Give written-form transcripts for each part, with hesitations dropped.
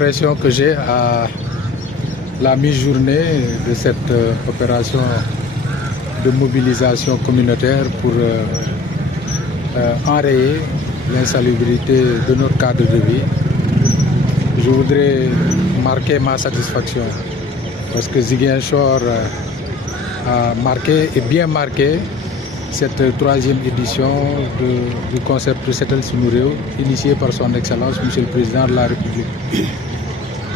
l'impression que j'ai à la mi-journée de cette opération de mobilisation communautaire pour enrayer l'insalubrité de notre cadre de vie, je voudrais marquer ma satisfaction parce que Ziguinchor a marqué et bien marqué cette troisième édition du concept Setal Sunu Réew initié par son Excellence Monsieur le Président de la République.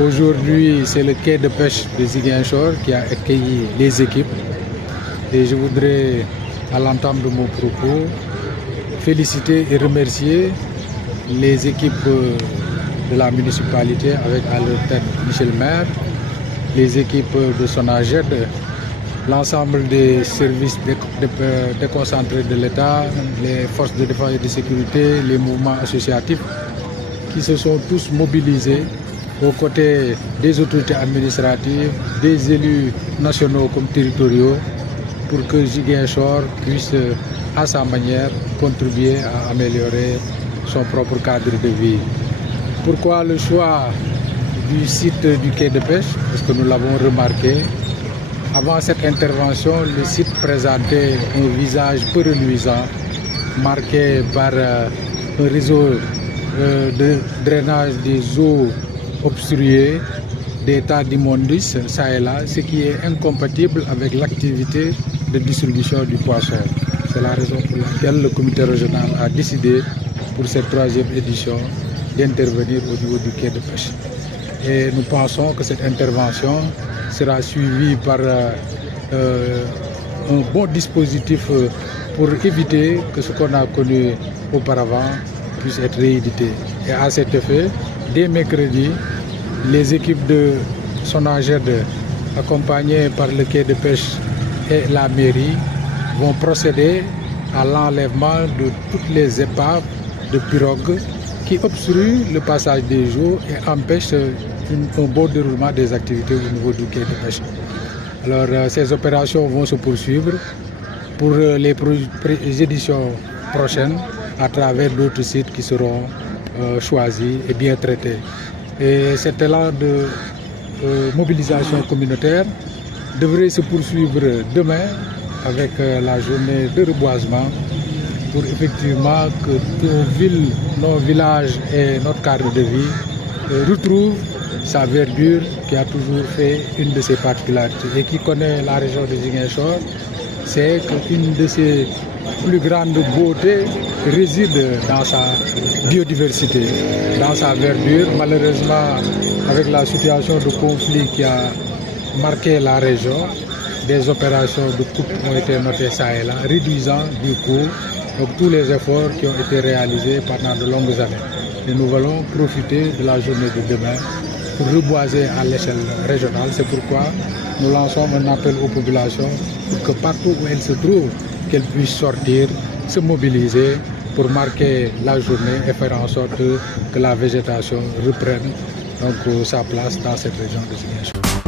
Aujourd'hui, c'est le quai de pêche de Ziguinchor qui a accueilli les équipes et je voudrais, à l'entame de mon propos, féliciter et remercier les équipes de la municipalité avec à leur tête Michel le maire, les équipes de SONAGED, l'ensemble des services déconcentrés de l'État, les forces de défense et de sécurité, les mouvements associatifs qui se sont tous mobilisés aux côtés des autorités administratives, des élus nationaux comme territoriaux pour que Ziguinchor puisse à sa manière contribuer à améliorer son propre cadre de vie. Pourquoi le choix du site du quai de pêche? Parce que nous l'avons remarqué. Avant cette intervention, le site présentait un visage peu reluisant, marqué par un réseau de drainage des eaux obstruées, des tas d'immondices, ça et là, ce qui est incompatible avec l'activité de distribution du poisson. C'est la raison pour laquelle le comité régional a décidé, pour cette troisième édition, d'intervenir au niveau du quai de pêche. Et nous pensons que cette intervention sera suivie par un bon dispositif pour éviter que ce qu'on a connu auparavant puisse être réédité. Et à cet effet, dès mercredi, les équipes de SONAGED, accompagnées par le quai de pêche et la mairie, vont procéder à l'enlèvement de toutes les épaves de pirogues qui obstruent le passage des eaux et empêchent un bon déroulement des activités au niveau du quai de pêche. Alors ces opérations vont se poursuivre pour les éditions prochaines à travers d'autres sites qui seront choisis et bien traités. Et cet élan de mobilisation communautaire devrait se poursuivre demain avec la journée de reboisement pour effectivement que nos villages et notre cadre de vie retrouvent sa verdure qui a toujours fait une de ses particularités. Et qui connaît la région de Ziguinchor, c'est qu'une de ses plus grandes beautés réside dans sa biodiversité, dans sa verdure. Malheureusement, avec la situation de conflit qui a marqué la région, des opérations de coupe ont été notées ça et là, réduisant du coup tous les efforts qui ont été réalisés pendant de longues années. Et nous allons profiter de la journée de demain pour reboiser à l'échelle régionale. C'est pourquoi nous lançons un appel aux populations pour que partout où elles se trouvent, qu'elles puissent sortir, se mobiliser pour marquer la journée et faire en sorte que la végétation reprenne donc sa place dans cette région de Ziguinchor.